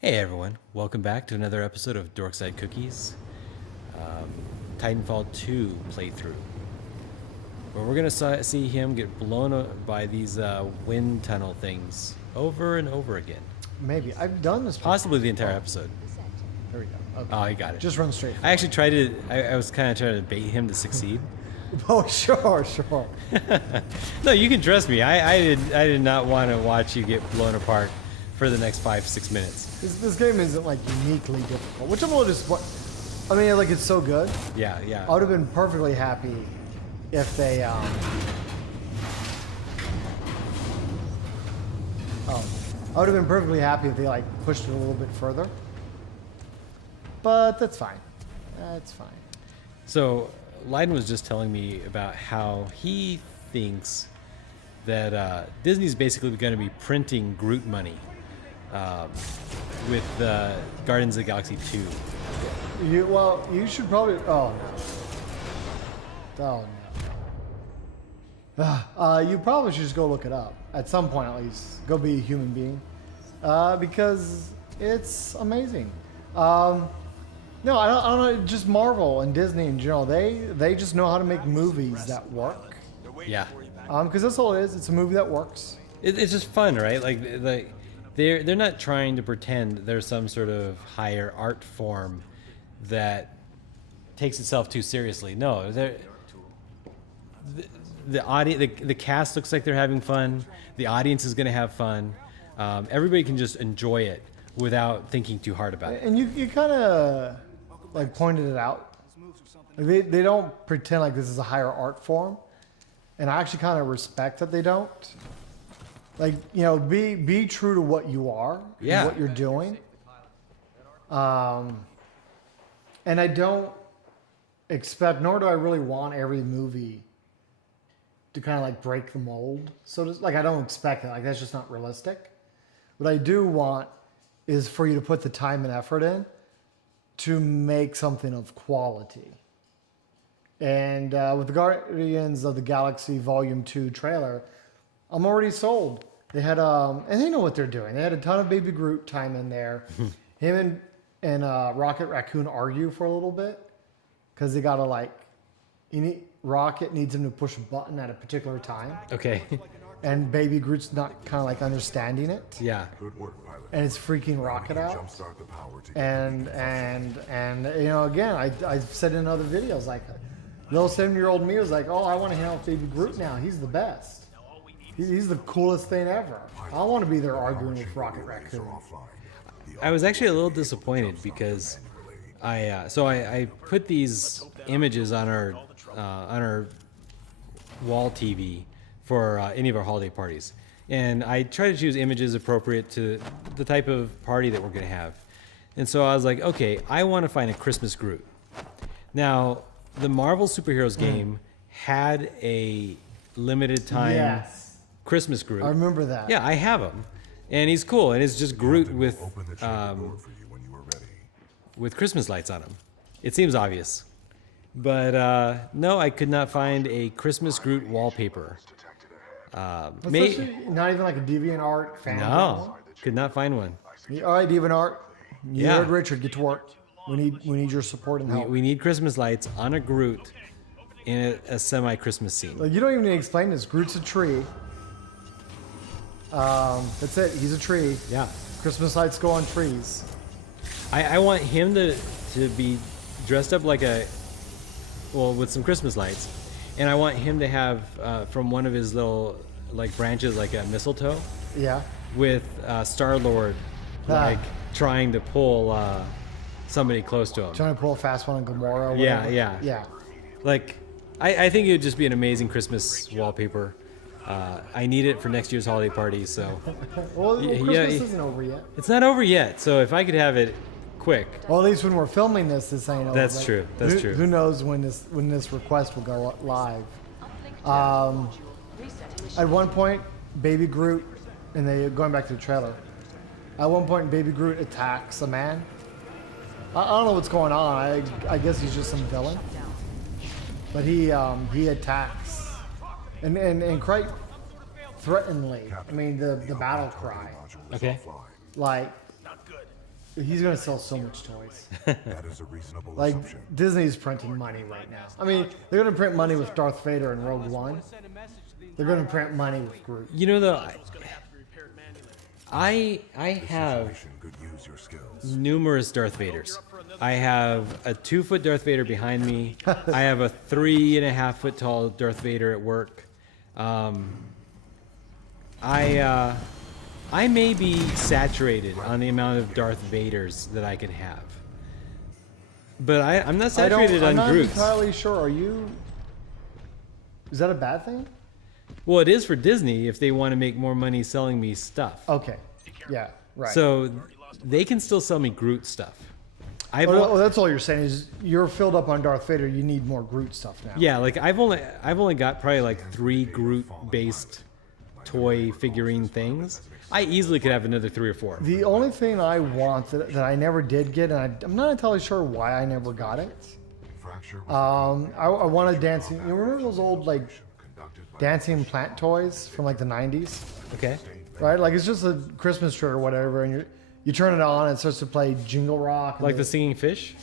Hey everyone, welcome back to another episode of Dorkside Cookies, TitanFall 2 playthrough, where we're going to see him get blown by these wind tunnel things over and over again. Maybe. I've done this before. Possibly the entire episode. There we go. Okay. Oh, I got it. Just run straight. I actually tried to, I was kind of trying to bait him to succeed. Oh, sure. No, you can trust me. I did not want to watch you get blown apart for the next 5-6 minutes. This game isn't like uniquely difficult, which I'm a little disappointed. I mean, like it's so good. Yeah. I would have been perfectly happy if they I would have been perfectly happy if they like pushed it a little bit further. But that's fine. That's fine. So Leiden was just telling me about how he thinks that Disney's basically going to be printing Groot money with Guardians of the Galaxy 2. You should probably. Oh no. You probably should just go look it up at some point, at least. Go be a human being, because it's amazing. No, I don't know. Just Marvel and Disney in general. They just know how to make movies that work. Yeah. Because that's all it is. It's a movie that works. It's just fun, right? Like they're not trying to pretend there's some sort of higher art form that takes itself too seriously. No, the audience, the cast looks like they're having fun. The audience is going to have fun. Everybody can just enjoy it without thinking too hard about it. And you kind of like pointed it out. Like they don't pretend like this is a higher art form, and I actually kind of respect that they don't. Like, you know, be true to what you are, Yeah. and what you're doing. And I don't expect, nor do I really want every movie to kind of like break the mold. So like, I don't expect that. Like, that's just not realistic. What I do want is for you to put the time and effort in to make something of quality. And with the Guardians of the Galaxy Volume 2 trailer, I'm already sold. They had, and they know what they're doing. They had a ton of Baby Groot time in there. Him and Rocket Raccoon argue for a little bit because they gotta like, Rocket needs him to push a button at a particular time, Okay. and Baby Groot's not kind of like understanding it. Yeah. Good work, pilot. And it's freaking Rocket out. Jumpstart the power to And you know, again, I've said in other videos, like, little 7-year-old me was like, oh, I want to hang out with Baby Groot now. He's the best. He's the coolest thing ever. I want to be there arguing with Rocket Raccoon. I was actually a little disappointed because I put these images on our wall TV for any of our holiday parties, and I try to choose images appropriate to the type of party that we're going to have. And so I was like, okay, I want to find a Christmas Groot. Now, the Marvel superheroes game had a limited time Yes. Christmas Groot. I remember that. Yeah, I have him, and he's cool, and it's just Groot with open the chamber door for you when you are ready. with Christmas lights on him. It seems obvious, but no, I could not find a Christmas Groot wallpaper. Especially not even like a DeviantArt fan. No, could not find one. All right, DeviantArt. You Yeah. heard Richard. Get to work. We need your support and help. We need Christmas lights on a Groot in a semi-Christmas scene. Like, you don't even need to explain this. Groot's a tree. That's it. He's a tree. Yeah, Christmas lights go on trees. I want him to be dressed up like with some Christmas lights, and I want him to have from one of his little like branches like a mistletoe Yeah. with Star-Lord like trying to pull somebody close to him. Trying to pull a fast one on Gamora. Or Yeah, whatever. yeah. Yeah. Like, I think it would just be an amazing Christmas wallpaper. I need it for next year's holiday party, so Well, Yeah, Christmas yeah. isn't over yet. it's not over yet. So if I could have it quick, Well, at least when we're filming this ain't over. That's but true. That's who, true. Who knows when this request will go live? At one point, Baby Groot, and they going back to the trailer. At one point, Baby Groot attacks a man. I don't know what's going on. I guess he's just some villain. But he attacks, and quite threateningly. I mean, the battle cry. okay. Like, He's gonna sell so much toys. That is a reasonable Like assumption. Disney's printing money right now. I mean, they're gonna print money with Darth Vader and Rogue One. They're gonna print money with Groot. You know, though, I have Situation could use your skills. numerous Darth Vaders. I have a 2-foot Darth Vader behind me. I have a 3.5-foot tall Darth Vader at work. I may be saturated on the amount of Darth Vaders that I can have, but I'm not saturated I'm on not Groots. entirely sure. Are you? Is that a bad thing? Well, it is for Disney if they want to make more money selling me stuff. Okay. Yeah. Right. So they can still sell me Groot stuff. Oh, that's all you're saying is you're filled up on Darth Vader. You need more Groot stuff now. Yeah, like I've only got probably like 3 Groot based toy figurine things. I easily could have another 3 or 4. The only thing I want that I never did get, and I'm not entirely sure why I never got it. Fracture I want a dancing. You remember those old like conducted by dancing plant toys from like the 90s, Okay. right? Like it's just a Christmas tree or whatever, and you turn it on and it starts to play Jingle Rock. And Like the singing fish?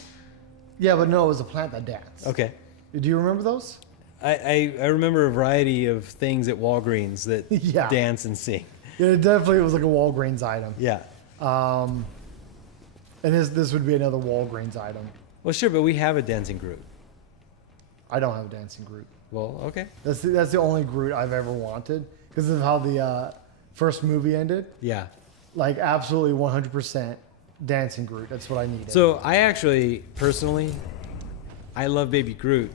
yeah, but no, it was a plant that danced. Okay. Do you remember those? I remember a variety of things at Walgreens that Yeah. dance and sing. Yeah, it definitely was like a Walgreens item. Yeah. And this would be another Walgreens item. Well, sure, but we have a dancing Groot. I don't have a dancing Groot. Well, okay. That's the only Groot I've ever wanted because of how the first movie ended. Yeah. Like absolutely 100% dancing Groot. That's what I needed. So I actually, personally, I love Baby Groot.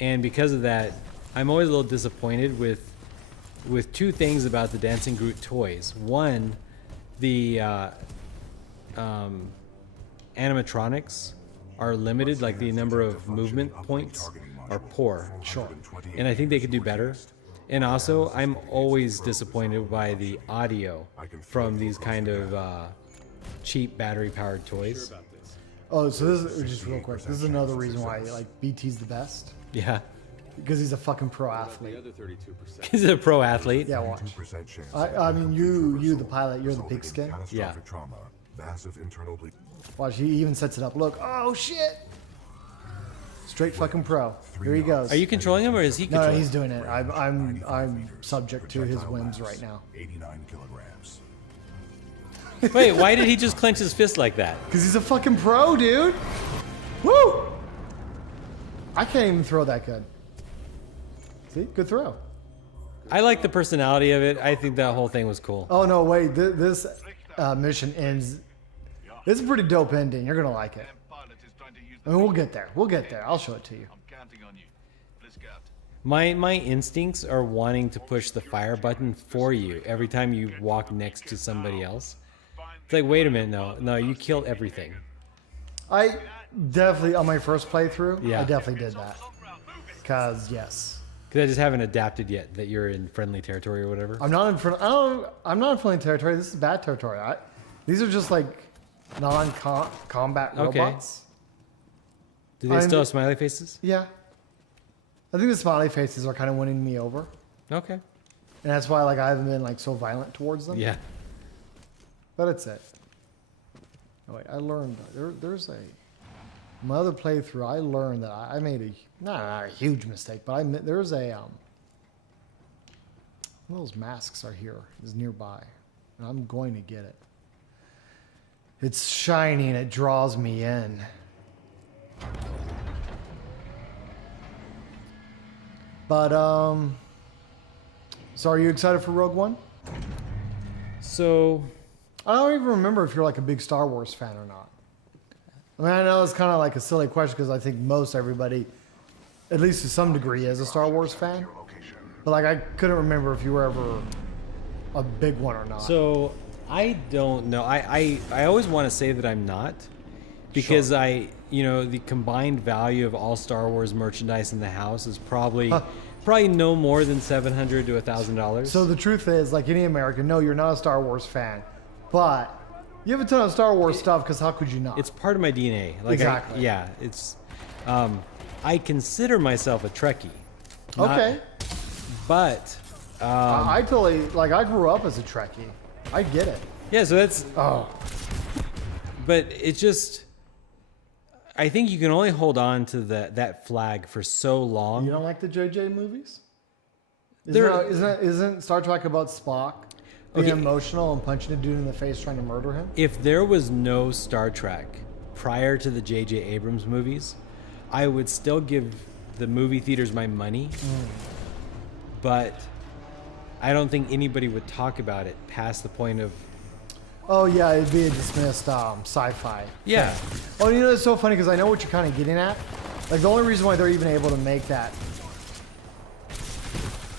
And because of that, I'm always a little disappointed with 2 things about the Dancing Groot toys. One, the animatronics are limited, like the number of movement points are poor. Sure. And I think they could do better. And also, I'm always disappointed by the audio from these kind of cheap battery-powered toys. Oh, so this is just real quick. This is another reason why like BT's the best Yeah. because he's a fucking pro athlete. He's a pro athlete. Yeah, watch. 2% chance. I mean, you the pilot, you're the pigskin. Catastrophic Yeah. trauma, massive internal bleeding. Watch, he even sets it up. Look, oh shit! Straight fucking pro. Here he goes. Are you controlling him or is he No, controlling? he's doing it. I'm subject to his whims right now. 89 kilograms. Wait, why did he just clench his fist like that? Cause he's a fucking pro, dude. Woo! I can't even throw that good. See, good throw. I like the personality of it. I think that whole thing was cool. Oh no, wait. This mission ends. It's a pretty dope ending. You're gonna like it. I mean, we'll get there. We'll get there. I'll show it to you. My instincts are wanting to push the fire button for you every time you walk next to somebody else. It's like, wait a minute, no, you killed everything. I definitely on my first playthrough. Yeah. I definitely did that. Cause yes, Because I just haven't adapted yet that you're in friendly territory or whatever. I'm not in front. I'm not in friendly territory. This is bad territory. These are just like non-combat Okay. robots. Do they still have smiley faces? Yeah. I think the smiley faces are kind of winning me over, Okay. and that's why like I haven't been like so violent towards them. Yeah. But it's it. Oh, wait, I learned there's a my other playthrough. I learned that I made not a huge mistake, but there's a one of those masks are here is nearby, and I'm going to get it. It's shiny and it draws me in. But so are you excited for Rogue One? So, I don't even remember if you're like a big Star Wars fan or not. I mean, I know it's kind of like a silly question because I think most everybody, at least to some degree, is a Star Wars fan. But like, I couldn't remember if you were ever a big one or not. so I don't know. I always want to say that I'm not, because Sure. the combined value of all Star Wars merchandise in the house is probably no more than $700 to $1,000. So the truth is, like any American, no, you're not a Star Wars fan, but you have a ton of Star Wars stuff because how could you not? It's part of my DNA. Like Exactly. It's. I consider myself a Trekkie. Not- okay. But I totally like. I grew up as a Trekkie. I get it. yeah, so that's. Oh, but it's just, I think you can only hold on to that flag for so long. You don't like the JJ movies? Isn't Star Trek about Spock being emotional and punching a dude in the face trying to murder him? If there was no Star Trek prior to the J.J. Abrams movies, I would still give the movie theaters my money. But I don't think anybody would talk about it past the point of... Oh, yeah, it'd be a dismissed sci-fi. Yeah. Oh, you know, it's so funny because I know what you're kind of getting at. Like, the only reason why they're even able to make that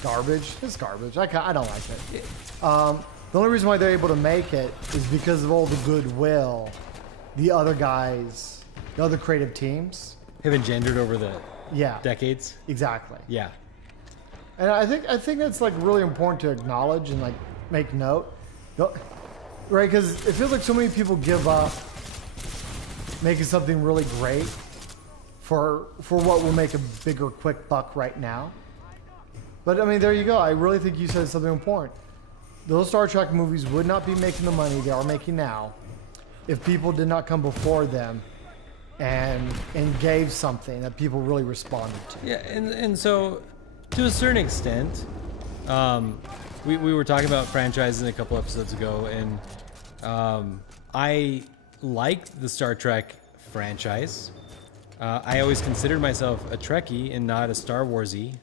garbage, it's garbage. I don't like it. The only reason why they're able to make it is because of all the goodwill the other guys, the other creative teams have engendered over the decades. Exactly. Yeah. And I think that's like really important to acknowledge and like make note, right? Because it feels like so many people give up making something really great for what will make a bigger quick buck right now. But I mean, there you go. I really think you said something important. Those Star Trek movies would not be making the money they are making now if people did not come before them and gave something that people really responded to. Yeah, and so to a certain extent, we were talking about franchising a couple episodes ago, and I liked the Star Trek franchise. I always considered myself a Trekkie and not a Star Warsy,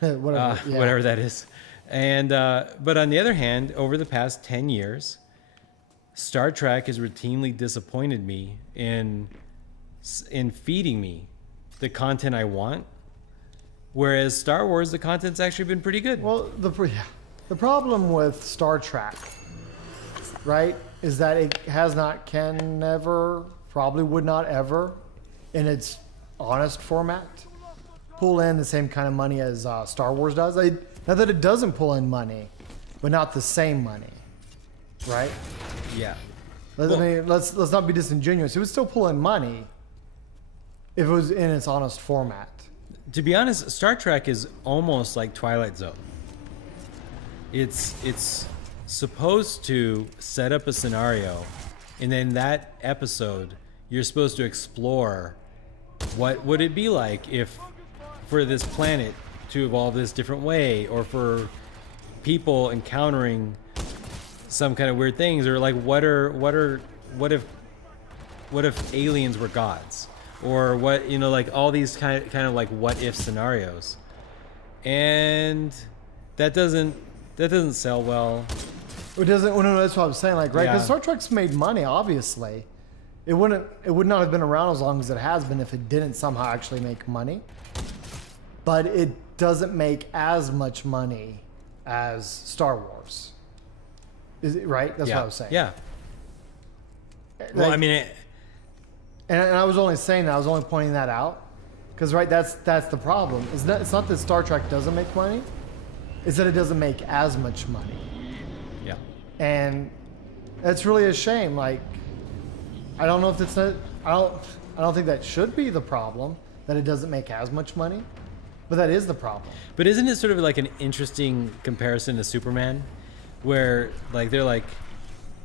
whatever that is. And but on the other hand, over the past 10 years, Star Trek has routinely disappointed me in feeding me the content I want, whereas Star Wars, the content's actually been pretty good. Well, the problem with Star Trek, right, is that it has not, can never, probably would not ever, in its honest format, pull in the same kind of money as Star Wars does. Not that it doesn't pull in money, but not the same money, right? Yeah. I mean, let's not be disingenuous. It would still pull in money if it was in its honest format. To be honest, Star Trek is almost like Twilight Zone. It's supposed to set up a scenario, and then that episode, you're supposed to explore what would it be like if for this planet to evolve this different way, or for people encountering some kind of weird things, or like what if aliens were gods, or what, you know, like all these kind of like what if scenarios, and that doesn't sell well. It doesn't. Well, no, that's what I was saying. Like, right? Because Star Trek's made money. Obviously, it would not have been around as long as it has been if it didn't somehow actually make money. But it doesn't make as much money as Star Wars. Is it right? That's what I was saying. Yeah. Like, Well, I mean, and I was only saying that. I was only pointing that out because, right, that's the problem. It's not that Star Trek doesn't make money. It's that it doesn't make as much money. yeah. And that's really a shame. Like, I don't know if it's not. I don't think that should be the problem, that it doesn't make as much money, but that is the problem. But isn't it sort of like an interesting comparison to Superman, where like they're like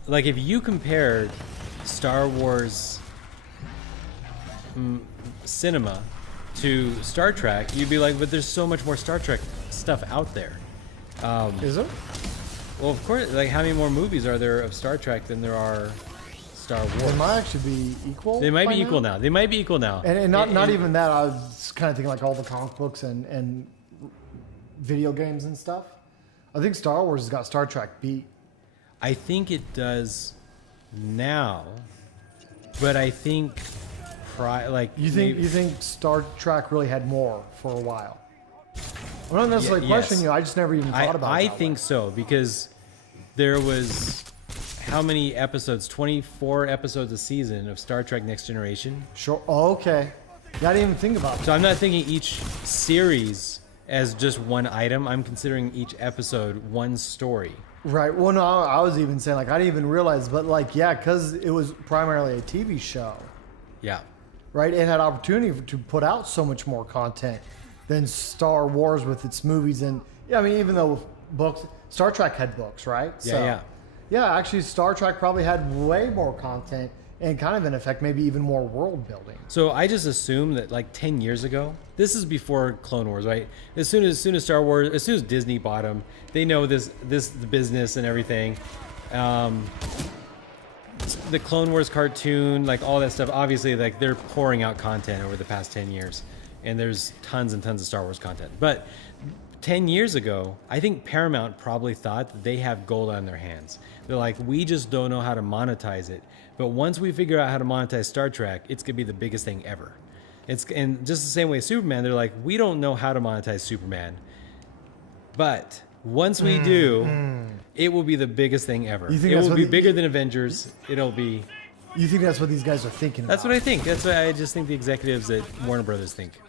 if you compared Star Wars cinema to Star Trek, you'd be like, but there's so much more Star Trek stuff out there. Is there? Well, of course. Like, how many more movies are there of Star Trek than there are Star Wars? They might actually be equal. They might be equal now. They might be equal now. And not even that. I was kind of thinking like all the comic books and video games and stuff. I think Star Wars has got Star Trek beat. I think it does now, but I think you think Star Trek really had more for a while? I'm not necessarily questioning you. I just never even thought about it. I think so, because there was how many episodes? 24 episodes a season of Star Trek Next Generation. Sure. Oh, okay. Yeah, I didn't even think about that. So I'm not thinking each series as just one item. I'm considering each episode one story. Right. Well, no, I was even saying, like, I didn't even realize, but like, yeah, because it was primarily a TV show. Yeah. Right. It had opportunity to put out so much more content than Star Wars with its movies. And yeah, I mean, even though books, Star Trek had books, right? Yeah, yeah. Yeah, actually, Star Trek probably had way more content and kind of in effect maybe even more world building. So I just assume that like 10 years ago, this is before Clone Wars, right? As soon as Star Wars, as soon as Disney bought them, they know the business and everything. The Clone Wars cartoon, like all that stuff, obviously like they're pouring out content over the past 10 years, and there's tons and tons of Star Wars content. But 10 years ago, I think Paramount probably thought that they have gold on their hands. They're like, we just don't know how to monetize it. But once we figure out how to monetize Star Trek, it's gonna be the biggest thing ever. And just the same way Superman, they're like, we don't know how to monetize Superman, but once we do, it will be the biggest thing ever. It will be bigger than Avengers. It'll be. You think that's what these guys are thinking about? That's what I think. That's what I just think the executives at Warner Brothers think.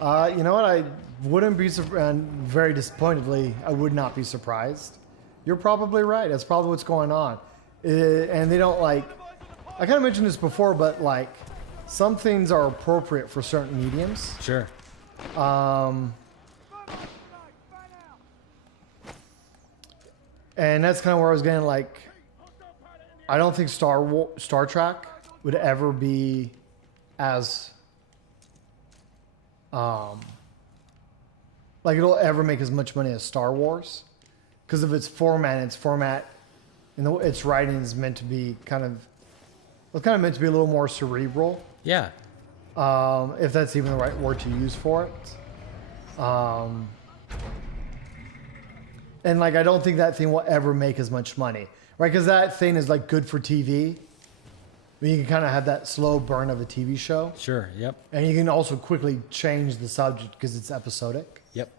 You know what? I wouldn't be surprised. Very disappointedly, I would not be surprised. You're probably right. That's probably what's going on. And they don't like. I kind of mentioned this before, but like, some things are appropriate for certain mediums. Sure. And that's kind of where I was getting. Like, I don't think Star Trek would ever be as like it'll ever make as much money as Star Wars because of its format. And its writing is meant to be it's kind of meant to be a little more cerebral. Yeah. If that's even the right word to use for it. And like, I don't think that thing will ever make as much money, right? Because that thing is like good for TV. I mean, you can kind of have that slow burn of a TV show. Sure. Yep. And you can also quickly change the subject because it's episodic. Yep.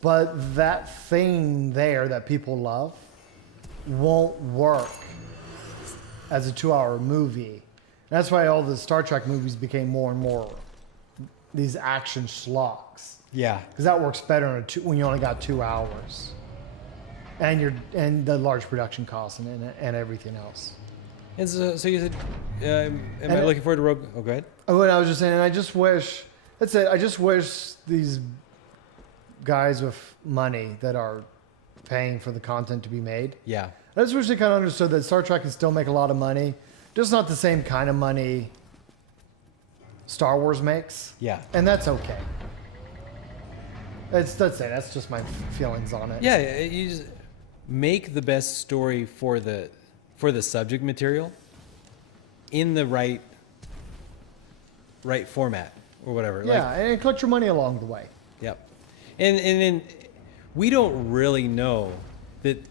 But that thing there that people love won't work as a 2-hour movie. That's why all the Star Trek movies became more and more these action schlocks. Yeah. Because that works better when you only got 2 hours, and the large production costs and everything else. And so you said, am I looking forward to Rogue? Oh, go ahead. What I was just saying, and I just wish. That's it. I just wish these guys with money that are paying for the content to be made. Yeah. I just wish they kind of understood that Star Trek can still make a lot of money, just not the same kind of money Star Wars makes. Yeah. And that's okay. That's it. That's just my feelings on it. Yeah, you just make the best story for the subject material in the right format or whatever. Yeah, and collect your money along the way. Yep. And then we don't really know that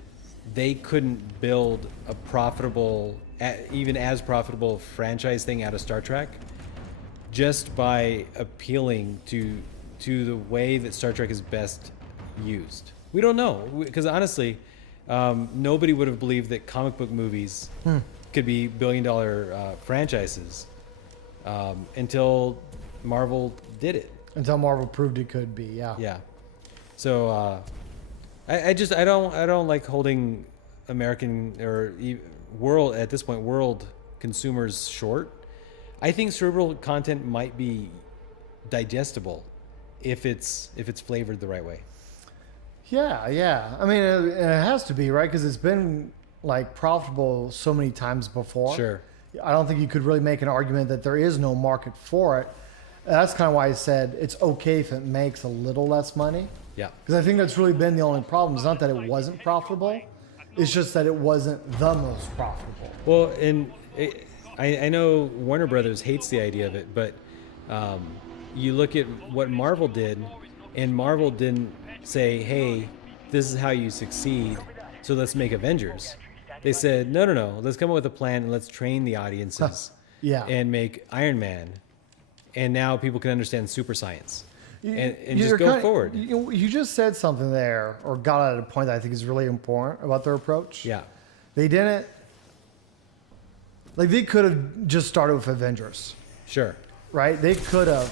they couldn't build a profitable, even as profitable franchise thing out of Star Trek just by appealing to the way that Star Trek is best used. We don't know, because honestly, nobody would have believed that comic book movies could be billion-dollar franchises until Marvel did it. Until Marvel proved it could be, yeah. Yeah. So I don't like holding American or world at this point world consumers short. I think cerebral content might be digestible if it's flavored the right way. Yeah. I mean, it has to be, right? Because it's been like profitable so many times before. Sure. I don't think you could really make an argument that there is no market for it. That's kind of why I said it's okay if it makes a little less money. Yeah. Because I think that's really been the only problem. It's not that it wasn't profitable. It's just that it wasn't the most profitable. Well, and I know Warner Brothers hates the idea of it, but you look at what Marvel did, and Marvel didn't say, hey, this is how you succeed, so let's make Avengers. They said, no, let's come up with a plan and let's train the audiences and make Iron Man. And now people can understand super science and just go forward. You just said something there, or got at a point that I think is really important about their approach. Yeah. They didn't, like, they could have just started with Avengers. Sure. Right? They could have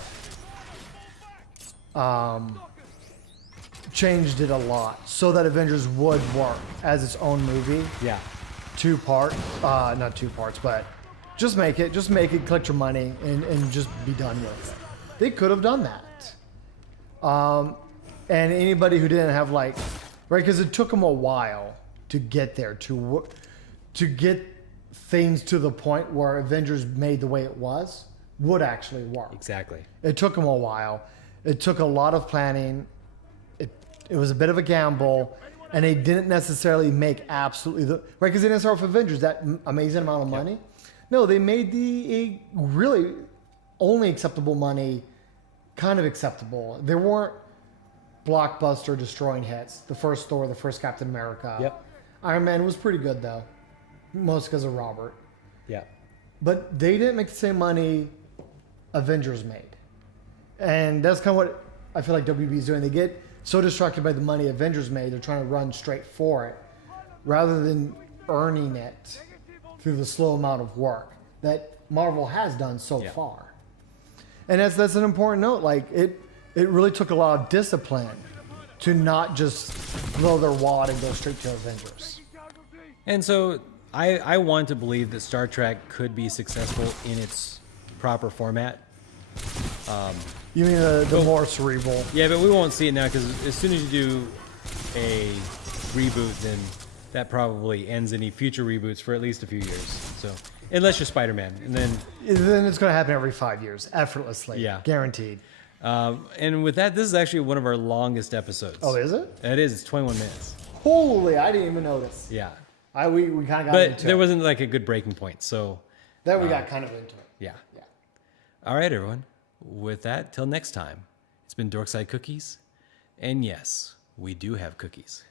changed it a lot so that Avengers would work as its own movie. Yeah. Not two parts, but just make it, collect your money, and just be done with it. They could have done that. And anybody who didn't have, like, right, because it took them a while to get there, to get things to the point where Avengers made the way it was would actually work. Exactly. It took them a while. It took a lot of planning. It was a bit of a gamble, and they didn't necessarily make absolutely right because they didn't start with Avengers that amazing amount of money. No, they made the really only acceptable money kind of acceptable. There weren't blockbuster destroying hits. The first Thor, the first Captain America. Yep. Iron Man was pretty good though, most because of Robert. Yeah. But they didn't make the same money Avengers made. And that's kind of what I feel like WB is doing. They get so distracted by the money Avengers made, they're trying to run straight for it rather than earning it through the slow amount of work that Marvel has done so far. And that's an important note. Like it really took a lot of discipline to not just blow their wad and go straight to Avengers. And so I want to believe that Star Trek could be successful in its proper format. You mean the more cerebral? Yeah, but we won't see it now because as soon as you do a reboot, then that probably ends any future reboots for at least a few years. So unless you're Spider-Man, and then it's going to happen every 5 years, effortlessly. Yeah. Guaranteed. and with that, this is actually one of our longest episodes. Oh, is it? It is. It's 21 minutes. Holy, I didn't even notice. Yeah, We kind of got but into there it. wasn't like a good breaking point. So Then we got kind of into it. yeah. Yeah. All right, everyone. With that, till next time, it's been Dorkside Cookies. And yes, we do have cookies.